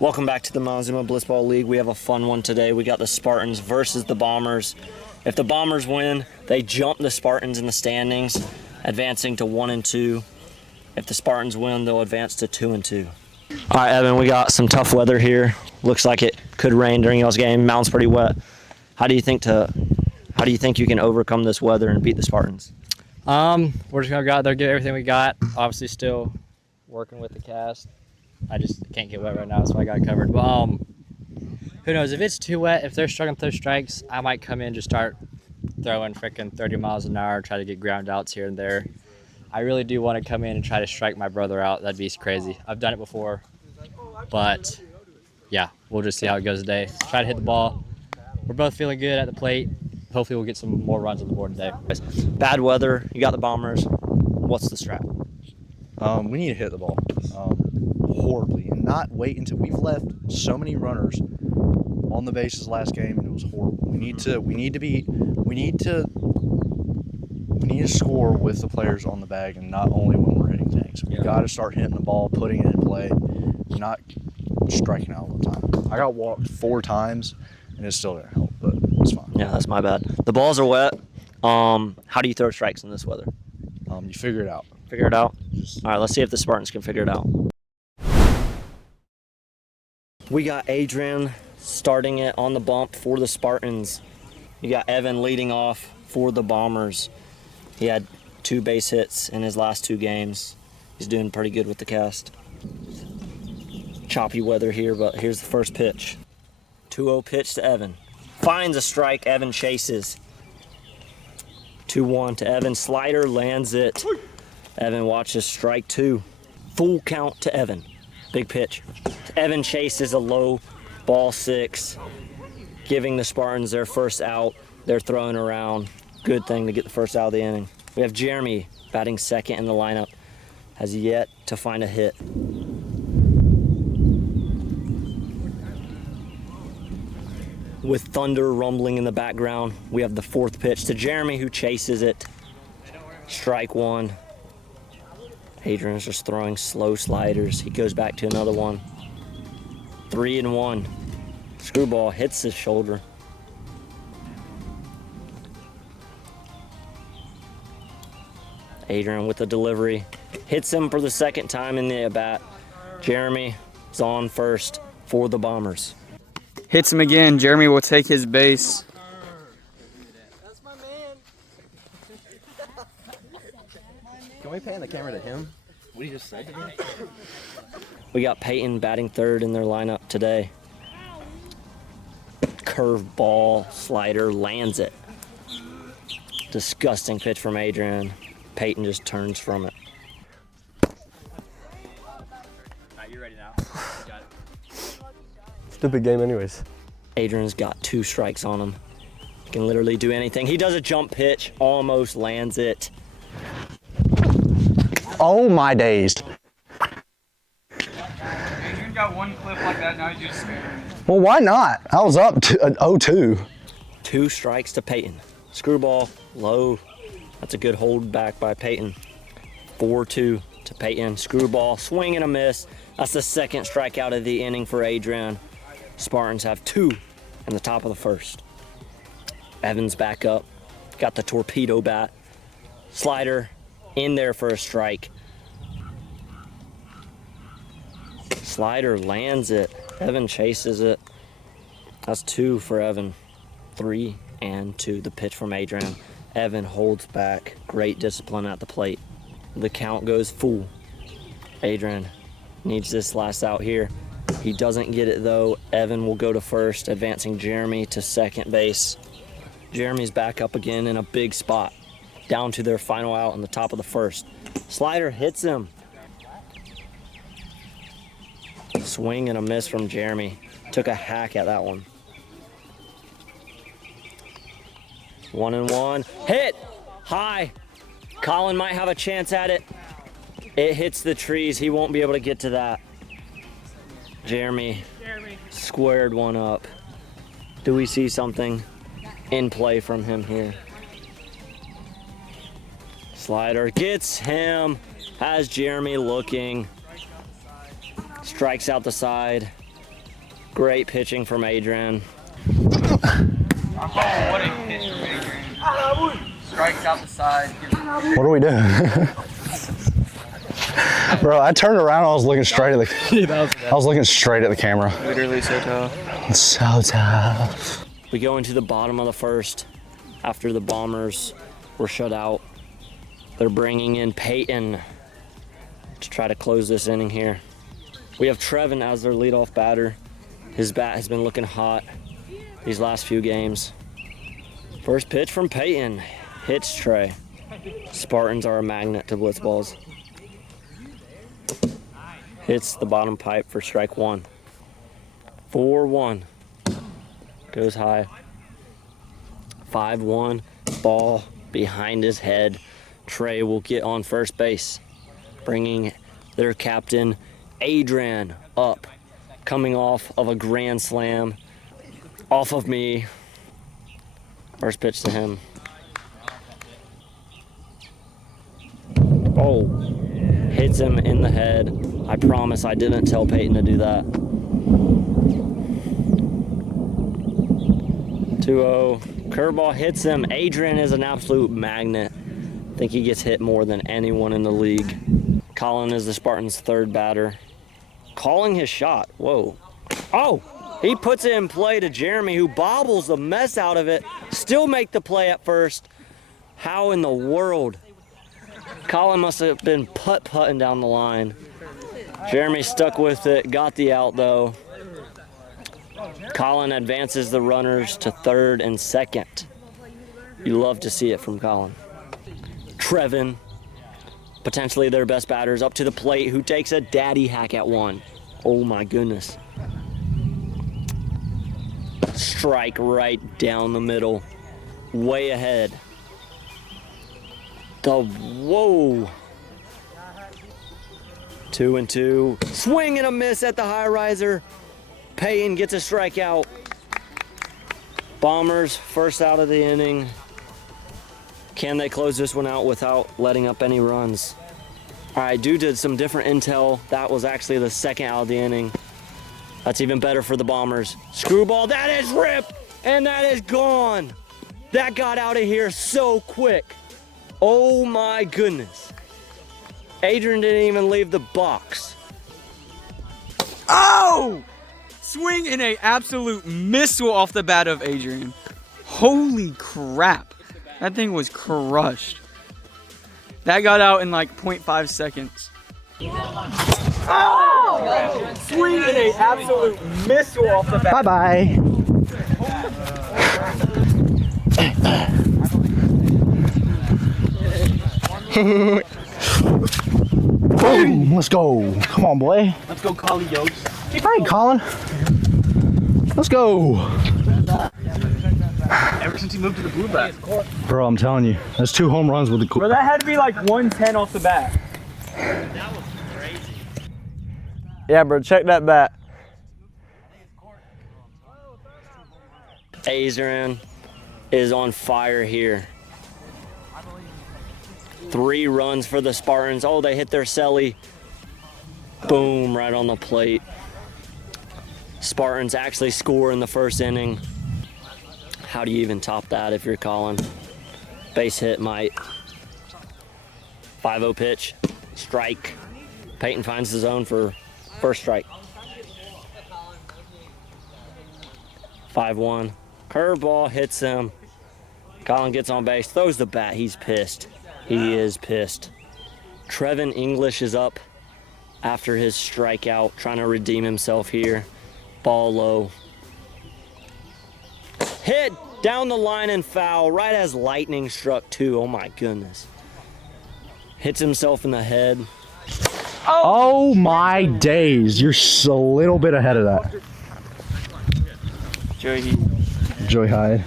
Welcome back to the Montezuma Blitzball League. We have a fun one today. We got the Spartans versus the Bombers. If the Bombers win, they jump the Spartans in the standings, advancing to 1 and 2. If the Spartans win, they'll advance to 2 and 2. All right, Evan, we got some tough weather here. Looks like it could rain during y'all's game. Mountain's pretty wet. How do you think you can overcome this weather and beat the Spartans? We're just gonna go out there, give everything we got. Obviously, still working with the cast. I just can't get wet right now, so I got it covered. But who knows? If it's too wet, if they're struggling with those strikes, I might come in and just start throwing freaking 30 miles an hour, try to get ground outs here and there. I really do want to come in and try to strike my brother out. That'd be crazy. I've done it before, but yeah, we'll just see how it goes today. Try to hit the ball. We're both feeling good at the plate. Hopefully, we'll get some more runs on the board today. Bad weather. You got the Bombers. What's the strat? We need to hit the ball horribly and not wait until we've left so many runners on the bases last game, and it was horrible. We need to score with the players on the bag and not only when we're hitting things. We got to start hitting the ball, putting it in play, not striking out all the time. I got walked 4 times, and it still didn't help, but it's fine. Yeah, that's my bad. The balls are wet. How do you throw strikes in this weather? You figure it out. Figure it out? All right, let's see if the Spartans can figure it out. We got Adrian starting it on the bump for the Spartans. You got Evan leading off for the Bombers. He had 2 base hits in his last 2 games. He's doing pretty good with the cast. Choppy weather here, but here's the first pitch. 2-0 pitch to Evan. Finds a strike, Evan chases. 2-1 to Evan. Slider lands it. Evan watches strike 2. Full count to Evan. Big pitch. Evan chases a low ball 6, giving the Spartans their first out. They're throwing around. Good thing to get the first out of the inning. We have Jeremy batting second in the lineup. Has yet to find a hit. With thunder rumbling in the background, we have the 4th pitch to Jeremy, who chases it. Strike 1. Adrian's just throwing slow sliders. He goes back to another one. 3-1. Screwball hits his shoulder. Adrian with the delivery. Hits him for the 2nd time in the at-bat. Jeremy is on first for the Bombers. Hits him again. Jeremy will take his base. That's my man. Can we pan the camera to him? What he just said to me? We got Peyton batting 3rd in their lineup today. Curveball slider lands it. Disgusting pitch from Adrian. Peyton just turns from it. Alright, you ready now? Got it. Stupid game anyways. Adrian's got 2 strikes on him. He can literally do anything. He does a jump pitch, almost lands it. Oh, my days. Adrian got one clip like that, now he's just scared. Well, why not? I was up to 0-2. 2 strikes to Peyton. Screwball, low. That's a good hold back by Peyton. 4-2 to Peyton. Screwball, swing and a miss. That's the 2nd strikeout of the inning for Adrian. Spartans have 2 in the top of the 1st. Evans back up. Got the torpedo bat. Slider in there for a strike. Slider lands it. Evan chases it. That's 2 for Evan. 3-2. The pitch from Adrian. Evan holds back. Great discipline at the plate. The count goes full. Adrian needs this last out here. He doesn't get it though. Evan will go to first, advancing Jeremy to 2nd base. Jeremy's back up again in a big spot. Down to their final out in the top of the 1st. Slider hits him. Swing and a miss from Jeremy. Took a hack at that one. 1-1. Hit! High. Colin might have a chance at it. It hits the trees. He won't be able to get to that. Jeremy squared one up. Do we see something in play from him here? Slider gets him. Has Jeremy looking. Strikes out the side. Great pitching from Adrian. What a pitch from Adrian. Strikes out the side. What are we doing? Bro, I turned around. I was looking straight at the camera. Literally so tough. It's so tough. We go into the bottom of the first after the Bombers were shut out. They're bringing in Peyton to try to close this inning here. We have Trevin as their leadoff batter. His bat has been looking hot these last few games. First pitch from Peyton. Hits Trey. Spartans are a magnet to Blitzballs. Hits the bottom pipe for strike one. 4-1. Goes high. 5-1. Ball behind his head. Trey will get on first base, bringing their captain Adrian up, coming off of a grand slam off of me. First pitch to him. Oh, hits him in the head. I promise I didn't tell Peyton to do that. 2-0. Curveball hits him. Adrian is an absolute magnet. I think he gets hit more than anyone in the league. Colin is the Spartans' third batter. Calling his shot. Whoa. Oh, he puts it in play to Jeremy, who bobbles the mess out of it. Still make the play at first. How in the world? Colin must have been putt-putting down the line. Jeremy stuck with it, got the out though. Colin advances the runners to third and second. You love to see it from Colin. Trevin, potentially their best batters, up to the plate, who takes a daddy hack at one. Oh my goodness. Strike right down the middle, way ahead. Whoa. 2-2. Swing and a miss at the high riser. Payton gets a strikeout. Bombers, first out of the inning. Can they close this one out without letting up any runs? All right, due to some different intel, that was actually the second out of the inning. That's even better for the Bombers. Screwball, that is ripped, and that is gone. That got out of here so quick. Oh my goodness. Adrian didn't even leave the box. Oh! Swing and a absolute missile off the bat of Adrian. Holy crap. That thing was crushed. That got out in like 0.5 seconds. Oh! Swing and a absolute missile off the bat. Bye-bye. Boom, let's go. Come on, boy. Let's go, Collie Yokes. All right, Colin. Let's go. Ever since he moved to the blue bat. Bro, I'm telling you, that's 2 home runs with the Bro, that had to be like 110 off the bat. That was crazy. Yeah, bro, check that bat. Adrian is on fire here. 3 runs for the Spartans. Oh, they hit their celly. Boom, right on the plate. Spartans actually score in the first inning. How do you even top that if you're Colin? Base hit might. 5-0 pitch, strike. Peyton finds the zone for first strike. 5-1. Curveball hits him. Colin gets on base, throws the bat. He's pissed. He is pissed. Trevin English is up after his strikeout, trying to redeem himself here. Ball low. Hit down the line and foul right as lightning struck 2. Oh my goodness. Hits himself in the head. Oh my days. You're a little bit ahead of that. Joey Hyde.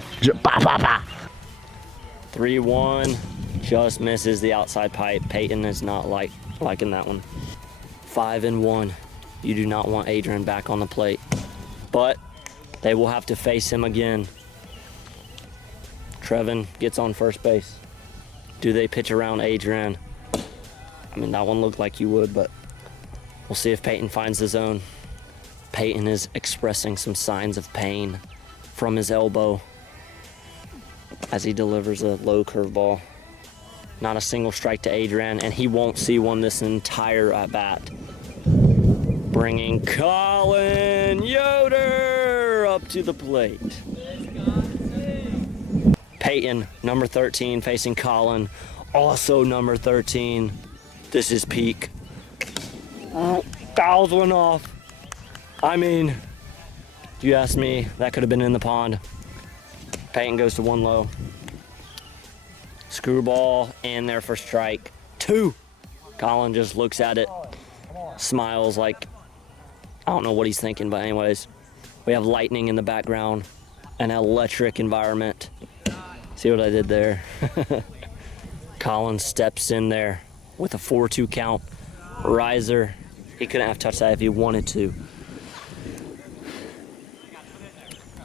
3-1. Just misses the outside pipe. Peyton is not liking that one. 5-1. You do not want Adrian back on the plate. But they will have to face him again. Trevin gets on first base. Do they pitch around Adrian? I mean, that one looked like you would, but we'll see if Peyton finds the zone. Peyton is expressing some signs of pain from his elbow as he delivers a low curveball. Not a single strike to Adrian, and he won't see one this entire at bat. Bringing Colin Yoder up to the plate. Peyton, number 13, facing Colin, also number 13. This is peak. Fouls one off. I mean, if you ask me, that could have been in the pond. Peyton goes to 1 low. Screwball in there for strike 2. Colin just looks at it, smiles like, I don't know what he's thinking, but anyways, we have lightning in the background, an electric environment. See what I did there? Colin steps in there with a 4-2 count. Riser, he couldn't have touched that if he wanted to.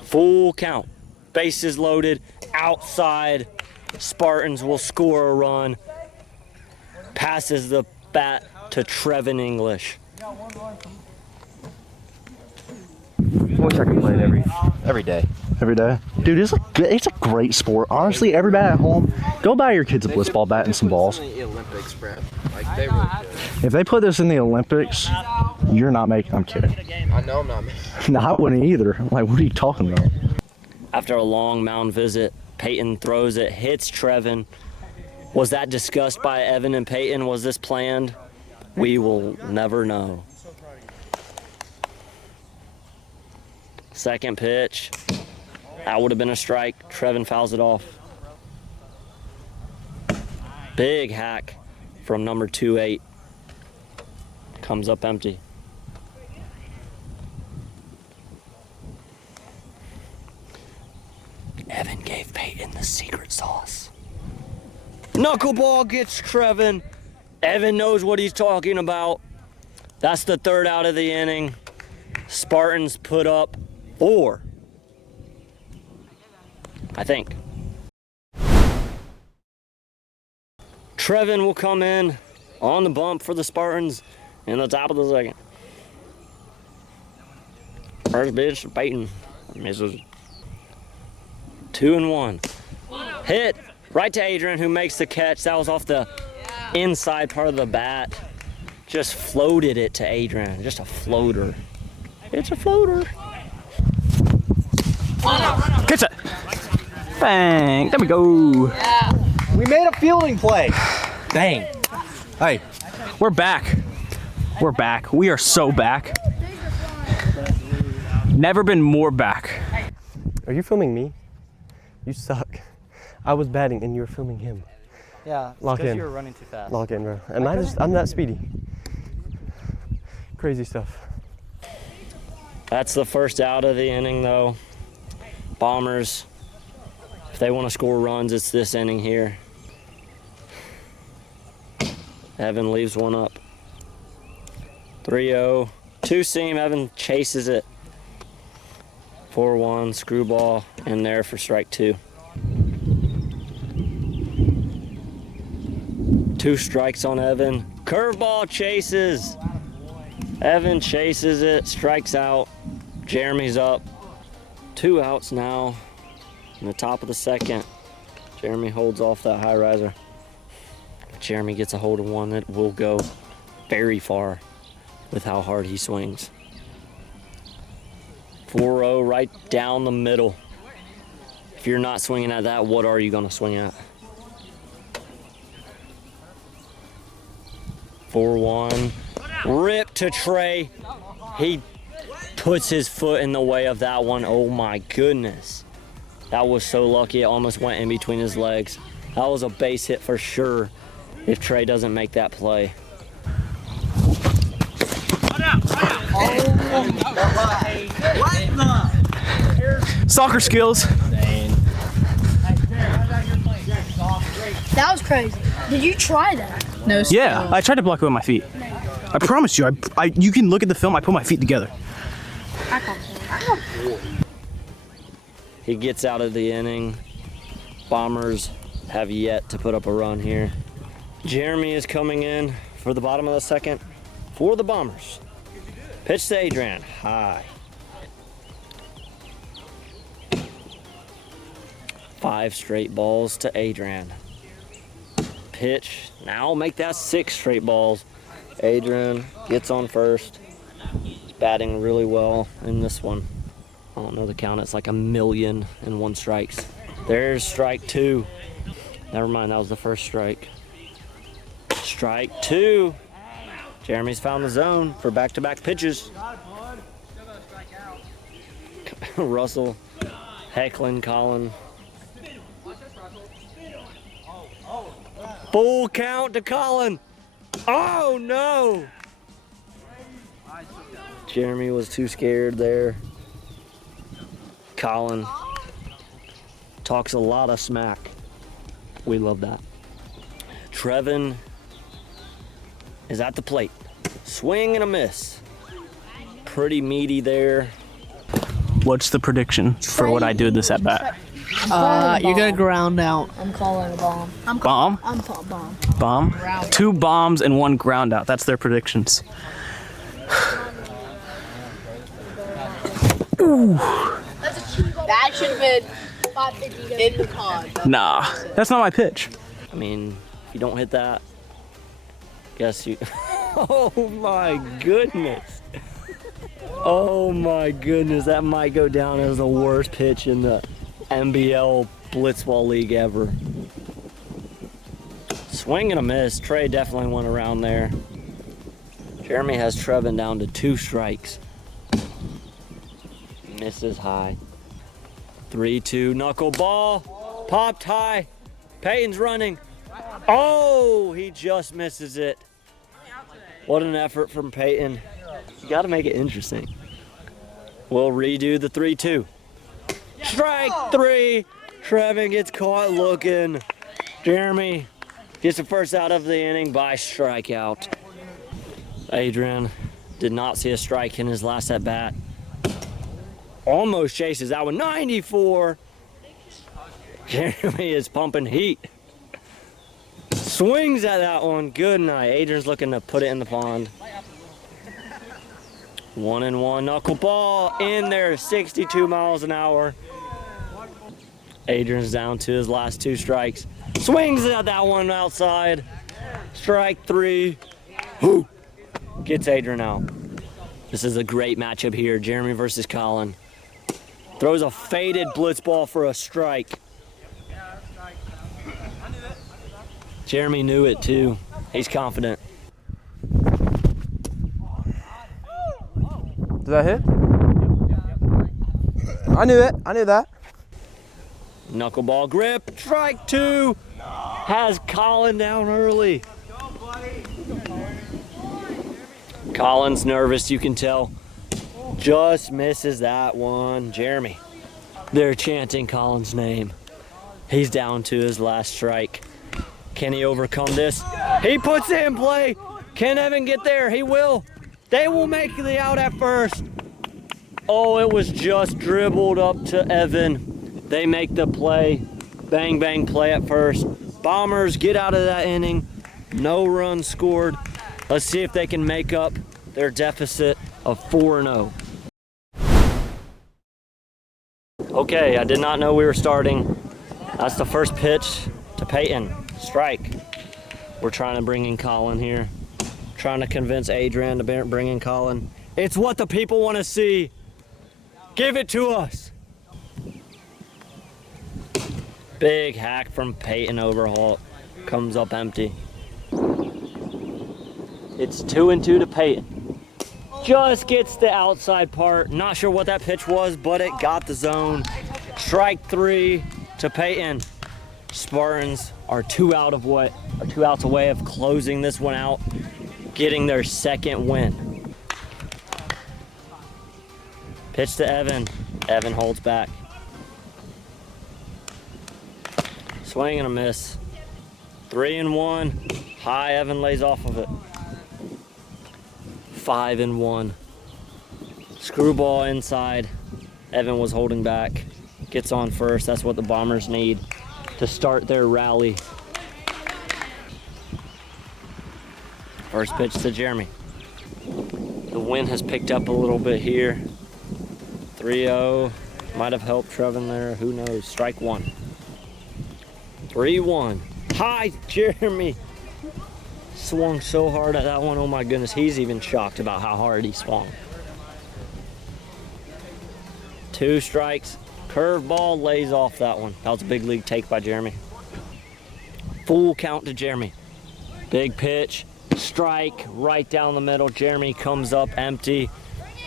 Full count, bases loaded, outside. Spartans will score a run. Passes the bat to Trevin English. I wish I could play it every day. Every day. Dude, it's a great sport. Honestly, everybody at home, go buy your kids a blitzball bat and some balls. The Olympics, Brad. Like, they really good. If they put this in the Olympics, you're not making, I'm kidding. I know I'm not making. No, I wouldn't either. Like, what are you talking about? After a long mound visit, Peyton throws it, hits Trevin. Was that discussed by Evan and Peyton? Was this planned? We will never know. Second pitch. That would have been a strike. Trevin fouls it off. Big hack from number 2-8. Comes up empty. Evan gave Peyton the secret sauce. Knuckleball gets Trevin. Evan knows what he's talking about. That's the 3rd out of the inning. Spartans put up 4. I think. Trevin will come in on the bump for the Spartans in the top of the 2nd. First pitch to Peyton. Misses. 2-1. Hit right to Adrian, who makes the catch. That was off the inside part of the bat. Just floated it to Adrian. Just a floater. It's a floater. Catch it. Bang. There we go. We made a fielding play. Dang. Hey. We're back. We're back. We are so back. Never been more back. Are you filming me? You suck. I was batting and you were filming him. Yeah, Lock because in. you were running too fast. Lock in, bro. I'm that speedy. Crazy stuff. That's the first out of the inning, though. Bombers, if they want to score runs, it's this inning here. Evan leaves one up. 3-0. 2-seam. Evan chases it. 4-1. Screwball in there for strike 2. 2 strikes on Evan. Curveball chases. Evan chases it. Strikes out. Jeremy's up. 2 outs now in the top of the 2nd. Jeremy holds off that high riser. Jeremy gets a hold of one that will go very far with how hard he swings. 4-0 right down the middle. If you're not swinging at that, what are you going to swing at? 4-1. Rip to Trey. He puts his foot in the way of that one. Oh my goodness. That was so lucky. It almost went in between his legs. That was a base hit for sure if Trey doesn't make that play. Soccer skills. That was crazy. Did you try that? No. Yeah, I tried to block it with my feet. I promise you, you can look at the film, I put my feet together. He gets out of the inning. Bombers have yet to put up a run here. Jeremy is coming in for the bottom of the 2nd for the Bombers. Pitch to Adrian, high. 5 straight balls to Adrian. Pitch, now make that 6 straight balls. Adrian gets on first. He's batting really well in this one. I don't know the count, it's like 1,000,001 strikes. There's strike 2. Never mind, that was the first strike. Strike 2. Jeremy's found the zone for back-to-back pitches. Russell heckling Colin. Full count to Colin. Oh no! Jeremy was too scared there. Colin talks a lot of smack. We love that. Trevin is at the plate. Swing and a miss. Pretty meaty there. What's the prediction for what I do this at bat? You're gonna ground out. I'm calling a bomb. Bomb? I'm calling bomb. Bomb? 2 bombs and 1 ground out. That's their predictions. That should have been 550 in the pond. Nah, that's not my pitch. I mean, if you don't hit that, guess you. Oh my goodness. Oh my goodness, that might go down as the worst pitch in the NBL Blitzball League ever. Swing and a miss. Trey definitely went around there. Jeremy has Trevin down to 2 strikes. Misses high. 3-2 knuckleball. Popped high. Peyton's running. Oh, he just misses it. What an effort from Peyton. You got to make it interesting. We'll redo the 3-2. Strike 3. Trevin gets caught looking. Jeremy gets the first out of the inning by strikeout. Adrian did not see a strike in his last at bat. Almost chases that one. 94. Jeremy is pumping heat. Swings at that one. Good night. Adrian's looking to put it in the pond. 1-1 knuckleball in there. 62 miles an hour. Adrian's down to his last 2 strikes. Swings at that one outside. Strike 3. Whoo! Gets Adrian out. This is a great matchup here. Jeremy versus Colin. Throws a faded blitz ball for a strike. Jeremy knew it too. He's confident. Did that hit? I knew it. I knew that. Knuckleball grip. Strike 2. Has Colin down early. Colin's nervous, you can tell. Just misses that one. Jeremy. They're chanting Colin's name. He's down to his last strike. Can he overcome this? He puts it in play. Can Evan get there? He will. They will make the out at first. Oh, it was just dribbled up to Evan. They make the play. Bang, bang play at first. Bombers get out of that inning. No runs scored. Let's see if they can make up their deficit of 4-0. Okay, I did not know we were starting. That's the first pitch to Peyton. Strike. We're trying to bring in Colin here. Trying to convince Adrian to bring in Colin. It's what the people want to see. Give it to us. Big hack from Peyton Overholt. Comes up empty. It's 2-2 to Peyton. Just gets the outside part. Not sure what that pitch was, but it got the zone. Strike 3 to Peyton. Spartans are 2 outs away of closing this one out, getting their second win. Pitch to Evan. Evan holds back. Swing and a miss. 3-1. High, Evan lays off of it. 5-1. Screwball inside. Evan was holding back. Gets on first. That's what the Bombers need to start their rally. First pitch to Jeremy. The wind has picked up a little bit here. 3-0. Might have helped Trevin there. Who knows? Strike one. 3-1. Hi, Jeremy. Swung so hard at that one. Oh my goodness. He's even shocked about how hard he swung. 2 strikes. Curveball lays off that one. That was a big league take by Jeremy. Full count to Jeremy. Big pitch. Strike right down the middle. Jeremy comes up empty.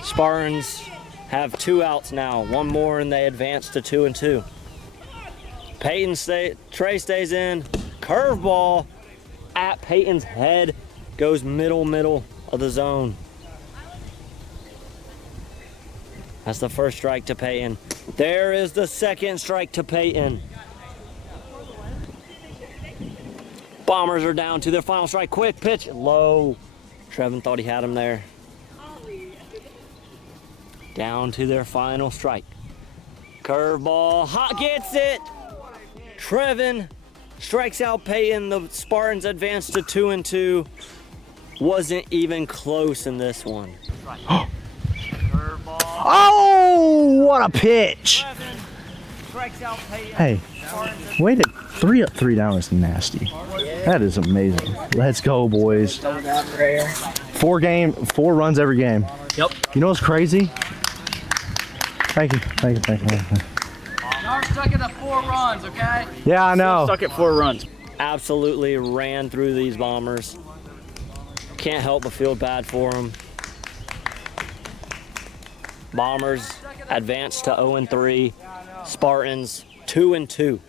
Spartans have 2 outs now. One more and they advance to 2-2. Trey stays in. Curveball at Peyton's head. Goes middle of the zone. That's the first strike to Peyton. There is the second strike to Peyton. Bombers are down to their final strike. Quick pitch, low. Trevin thought he had him there. Down to their final strike. Curveball, hot gets it. Trevin strikes out Peyton. The Spartans advance to 2-2. Wasn't even close in this one. Oh, what a pitch! Strikes out Peyton. Hey, wait, 3 up, 3 down is nasty. That is amazing. Let's go, boys. 4 runs every game. Yep. You know what's crazy? Thank you. Y'all stuck at the 4 runs, okay? Yeah, I know. Stuck at 4 runs. Absolutely ran through these Bombers. Can't help but feel bad for them. Bombers advance to 0-3. Spartans 2-2.